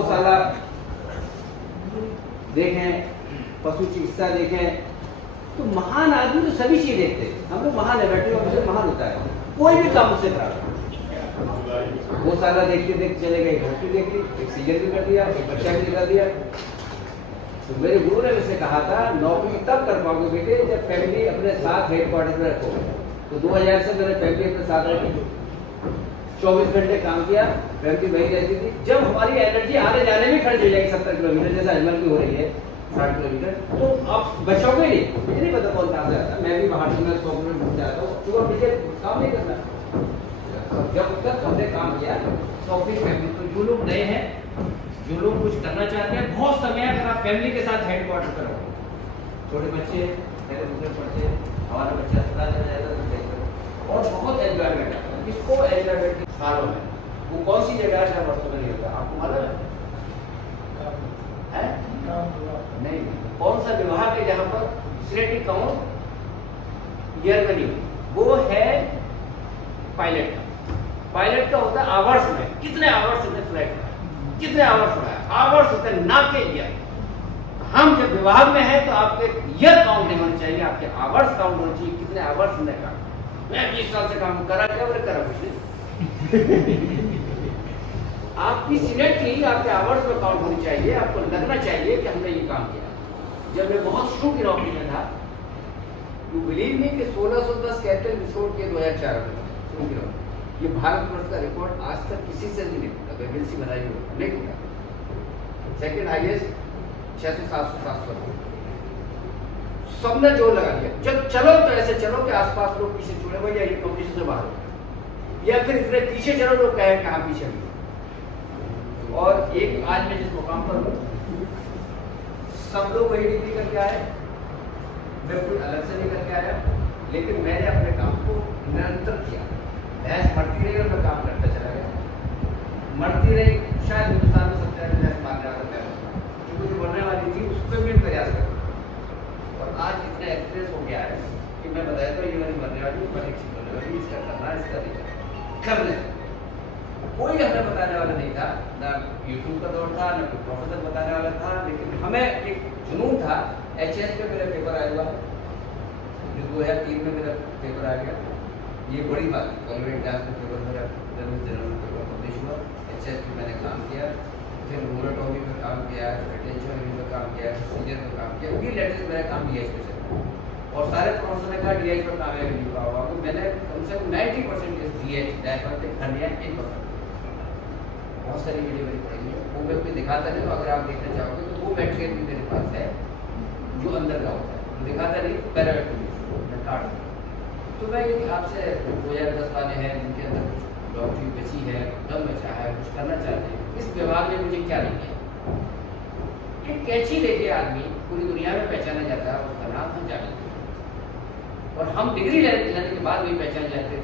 गौशाला देखें, पशु चिकित्सा देखें, तो महान आदमी तो सभी चीज देखते हैं। हम लोग महान है, बैठे ऑफिसर महान होता है, कोई भी काम उससे खराब। गौशाला देखते देखते चले गए, रोटी देख ली, एक सीजन भी कर दिया, एक बच्चा भी निकाल दिया। तो मेरे गुरु ने मुझसे कहा था, नौकरी तब कर पाओगे बेटे जब फैमिली अपने साथ हेडक्वार्टर में रखोगे। तो 2000 से मैंने फैमिली अपने साथ रखी, 24 घंटे काम किया, फैमिली वही रहती थी। जब हमारी एनर्जी आने जाने में खर्च हो जाएगी 70 किलोमीटर, जैसा अजमल की हो रही है 60 किलोमीटर, तो आप बचोगे नहीं। मुझे नहीं पता कौन कहाँ से आता, मैं भी बाहर से 100 किलोमीटर से आता हूँ, सुबह मुझे काम नहीं करना। जब तक हमने काम किया तो ऑफिस में तो जो लोग नए हैं, जो लोग कुछ करना चाहते हैं, बहुत समय अगर आप फैमिली के साथ हेडक्वार्टर पर रहो, छोटे बच्चे पहले दूसरे पढ़ते, हमारा बच्चा अस्पताल में जाएगा तो देखो, और बहुत एंजॉयमेंट आता है। किसको एंजॉयमेंट सालों में, वो कौन सी जगह है जहाँ वर्षों में नहीं होता, आपको मालूम है? नहीं, कौन सा विभाग है जहाँ पर सिलेक्टिव काउंट ईयर में नहीं होती, वो है पायलट का। पायलट का होता है आवर्स में, कितने आवर्स में फ्लाइट का, कितने आवर्स उड़ाया, आवर्स होते हैं ना के ईयर। हम जब विभाग में है तो आपके ईयर काउंट नहीं होने चाहिए, आपके आवर्स काउंट होने चाहिए, कितने आवर्स हमने काम। मैं 20 साल से काम करा क्या, बोले करा कुछ नहीं। आपकी सिलेक्टली आपके आवर्स में काउंट होनी चाहिए, आपको लगना चाहिए कि हमने ये काम किया। जब मैं बहुत शुरू की नौकरी में था, यू बिलीव मी कि 1610 कैपिटल एपिसोड के 2004 में शुरू की नौकरी, ये भारतवर्ष का रिकॉर्ड आज तक किसी से भी नहीं टूटा, वैकेंसी बनाई हो नहीं टूटा। सेकंड हाईएस्ट 600 700 700, सबने जोर लगा दिया। जब चलो तो ऐसे चलो कि आसपास लोग पीछे छोड़े हुए या ये कंपटीशन से बाहर हो, या फिर इतने पीछे चलो लोग कहे कहाँ पीछे भी। और एक आज मैं जिस मुकाम पर हूँ, सब लोग वही डिग्री करके आए, मैं कोई अलग से नहीं करके आया, लेकिन मैंने अपने काम को निरंतर किया। भैंस मरती रही और मैं काम करता चला गया, मरती रही। शायद हिंदुस्तान में सबसे ज्यादा भैंस मारने वाला मैं हूँ, जो मरने वाली थी उस पर भी प्रयास कर। और आज इतना एक्सपीरियंस हो गया है कि मैं बताया तो ये वाली मरने वाली, परीक्षित होने वाली, इसका करना, इसका नहीं करने। कोई हमें बताने वाला नहीं था, ना यूट्यूब का दौर था, ना कोई प्रोफेसर बताने वाला था, लेकिन हमें एक जुनून था। HS पे मेरा पेपर आया हुआ, 2003 में मेरा पेपर आ गया, ये बड़ी बात है। कॉलेज एग्जाम का पेपर मेरा जनरल पेपर पब्लिश हुआ, HS पे मैंने काम किया, फिर मोनोटॉमी पर काम किया, अटेंशन पर काम किया, सीजर पर काम किया, वही लेटेस्ट मेरा काम DH पे चला। और सारे प्रोफेसर ने कहा DH पर काम है लिखा हुआ, तो मैंने कम से कम 90% DH डायपर पे कर लिया, 1%। बहुत सारी वीडियो मेरी पड़ी है, वो मैं कोई दिखाता नहीं, तो अगर आप देखना चाहोगे तो वो मटेरियल भी मेरे पास है जो अंदर का होता है, दिखाता नहीं, पैरामेट्रिक मैं काट दूँ। तो मैं ये आपसे 2010 वाले हैं जिनके अंदर कुछ डॉक्टरी बची है, दम बचा है, कुछ करना चाहते हैं, इस विभाग ने मुझे क्या नहीं किया। एक कैंची लेके आदमी पूरी दुनिया में पहचाना जाता है, उसका नाम हम जानते। और हम डिग्री लेने के बाद भी पहचान जाते,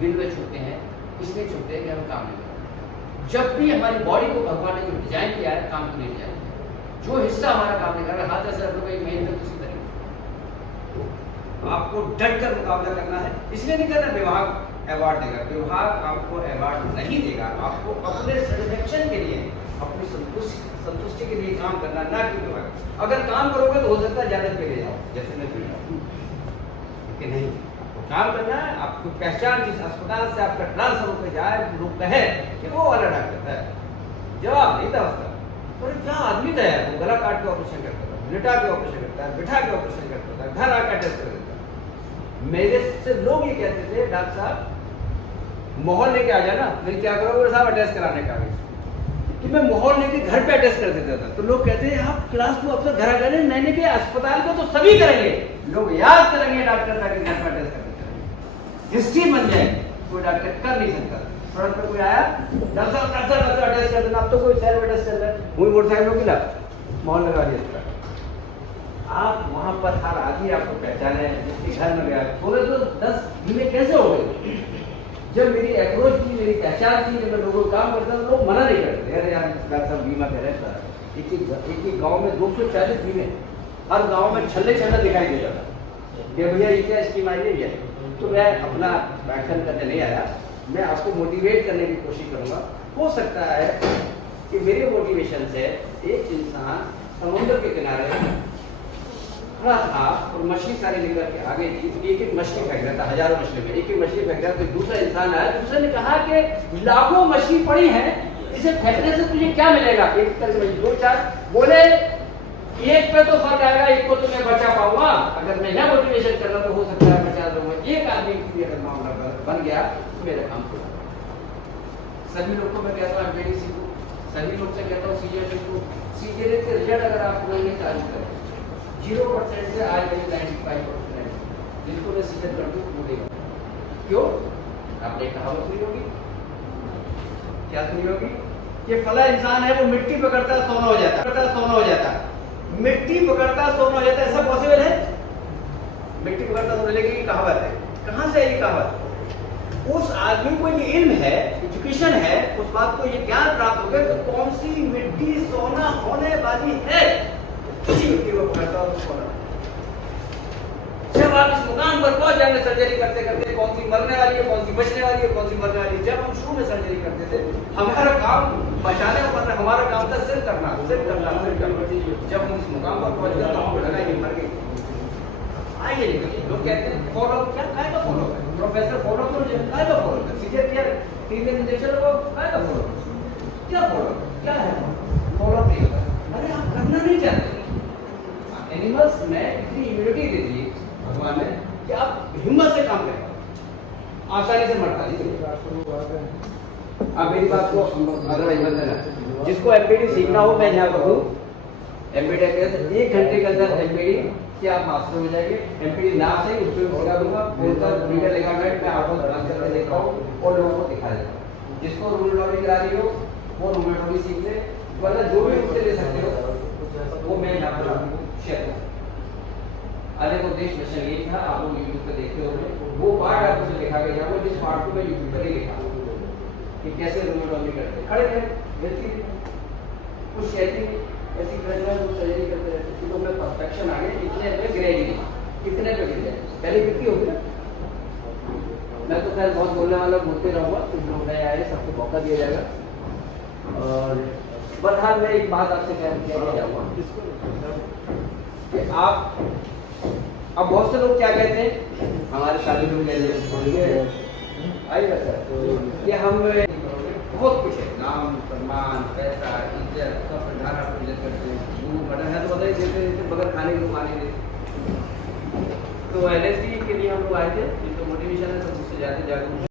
बिल में छूटते हैं, इसलिए छूटते हैं कि हम काम नहीं करते। जब भी हमारी बॉडी को भगवान ने जो डिजाइन किया है, काम को नहीं डिजाइन किया, जो हिस्सा हमारा काम नहीं कर रहा, हाथ ऐसे रखो एक महीने तक किसी तरह आपको डट कर मुकाबला करना है। इसलिए नहीं करना विभाग अवार्ड देगा, विभाग आपको अवार्ड नहीं देगा, आपको अपने सेटिस्फेक्शन के लिए, अपनी संतुष्टि के लिए काम करना, ना कि विभाग। अगर काम करोगे तो हो सकता है ज्यादा पे ले जाओ, जैसे मैं पी रहा हूँ, लेकिन नहीं, काम करना है। आपको पहचान, जिस अस्पताल से आपका ट्रांसफर होकर जाए, लोग कहे कि वो वाला डॉक्टर है, जवाब नहीं था उसका, और क्या आदमी था यार, वो गला काट के ऑपरेशन करता था, लिटा के ऑपरेशन करता है, बिठा के ऑपरेशन करता था, घर आकर टेस्ट कर देता। मेरे से लोग ये कहते थे, डॉक्टर साहब मोहर लेके आ जाना, मैं क्या करोगे बोले साहब अटैच कराने का, कि मैं मोहर लेके घर पे अटैच कर देता था। तो लोग कहते हैं आप क्लास को अफसर घर आ गए, मैंने कि अस्पताल को तो सभी करेंगे, लोग याद करेंगे डॉक्टर ताकि घर पे अटैच कर देते हैं, हिस्ट्री बन जाए, कोई डॉक्टर कर नहीं सकता। सड़क पर कोई आया, डॉक्टर अटैच कर देना, अब तो कोई सेल्फ अटैच कर रहा है, वही मोटरसाइकिल के खिलाफ मोहर लगा दिया। आप वहां पर हर आदमी आपको पहचाने, जिसके घर में गया, बोले तो 10 बीमे कैसे हो गए। जब मेरी अप्रोच थी, मेरी पहचान थी, जब मैं लोगों को काम करता था, लोग मना नहीं करते, अरे यार सब बीमा कह रहे हैं। एक गांव में 240 बीमे, हर गांव में छल्ले दिखाई दे जाता कि भैया ये क्या स्कीम आई है। तो मैं अपना व्याख्यान करने नहीं आया, मैं आपको मोटिवेट करने की कोशिश करूंगा। हो सकता है कि मेरे मोटिवेशन से एक इंसान समुद्र के किनारे खड़ा था और मछली सारी लेकर के आगे थी, एक एक मछली फेंक रहा था, हजारों मछली में एक एक मछली फेंक रहा था। तो दूसरा इंसान आया, दूसरे ने कहा कि लाखों मछली पड़ी है, इसे फेंकने से तुझे क्या मिलेगा? एक तरह से दो चार बोले, एक पे तो फर्क आएगा, एक को तो मैं बचा पाऊंगा। अगर मैं यह मोटिवेशन कर रहा तो हो सकता है बचा दूंगा। एक आदमी की अगर मामला बन गया तो मेरा काम पूरा। सभी लोग को मैं कहता हूँ एमपीडी सीखो, सभी लोग से कहता हूँ सीजे सीखो। सीजे के रिजल्ट अगर आप नहीं चालू करें 0% से आज मेरी 95% जिनको मैं सीजे कर दूँ वो देगा। क्यों? आपने एक कहावत सुनी होगी, क्या सुनी होगी कि फला इंसान है वो मिट्टी पकड़ता है सोना हो जाता है, मिट्टी पकड़ता सोना हो जाता है। ऐसा पॉसिबल है? मिट्टी पकड़ता सोना, लेकिन ये कहावत है। कहां से है ये कहावत? उस आदमी को ये इल्म है, एजुकेशन है, उस बात को ये ज्ञान प्राप्त हो गया कि कौन सी मिट्टी सोना होने वाली है, उसी मिट्टी को पकड़ता और सोना। जब आप इस मुकाम पर पहुंच जाएंगे सर्जरी करते करते, कौन सी मरने वाली है, कौन सी बचने वाली है, कौन सी मरने वाली है। जब हम शुरू में सर्जरी करते थे, हमारा काम बचाने का मतलब हमारा काम था सिर्फ करना। जब हम इस मुकाम पर पहुंच गए तो हमको लगा ये मर गई। आइए लोग कहते हैं फॉलो, क्या काय का फॉलो है? प्रोफेसर फॉलो क्यों नहीं? काय का फॉलो है? सीधे क्या 3 दिन इंजेक्शन को काय का फॉलो? क्या फॉलो? क्या है फॉलो? नहीं होता। अरे आप करना नहीं चाहते। एनिमल्स में इतनी इम्यूनिटी दे दी भगवान ने कि आप हिम्मत से काम करें, आसानी से मरता नहीं। अब मेरी बात को अदरवाइज मत लेना। जिसको एमपीडी सीखना हो मैं यहाँ पर हूँ। एमपीडी के 1 घंटे के अंदर एमपीडी क्या आप मास्टर हो जाएंगे। एमपीडी ना से उसको सिखा दूंगा, बोलकर मीडिया लिगामेंट में आपको डांस करके देखता हूँ और लोगों को दिखा देता हूँ। जिसको रूमेटोलॉजी करा रही हो वो रूमेटोलॉजी सीख ले, वरना जो भी उससे ले सकते हो वो मैं यहाँ पर आपको शेयर करूँ। अरे वो देश मिशन यही था, आप लोग यूट्यूब पर देखते होंगे, वो पार्ट आपको देखा गया वो जिस पार्ट को मैं यूट्यूब पर ही देखा कि कैसे रूमेटोलॉजी करते खड़े थे, मिलती थी कुछ कहती नहीं, ऐसी घटना वो सर्जरी करते रहते। तो मैं परफेक्शन आ गए, इतने पे गिरेगी नहीं, कितने पे गिर जाए पहले कितनी होगी ना। मैं तो खैर बहुत बोलने वाला बोलते रहूँगा, कुछ लोग नए आए सबको मौका दिया जाएगा। और बहरहाल मैं एक बात आपसे कहना चाहूँगा कि आप अब बहुत से लोग क्या कहते हैं, हमारे शादी में कहते आइएगा सर कि हम बहुत कुछ है, नाम सम्मान पैसा इज्जत सब प्रधान आप इज्जत करते हैं, वो बटन है तो बताइए देते देते बगैर खाने को माने देते। तो एलएसडी के लिए हम लोग आए थे, जिनको मोटिवेशन है सब उससे जाते जागरूक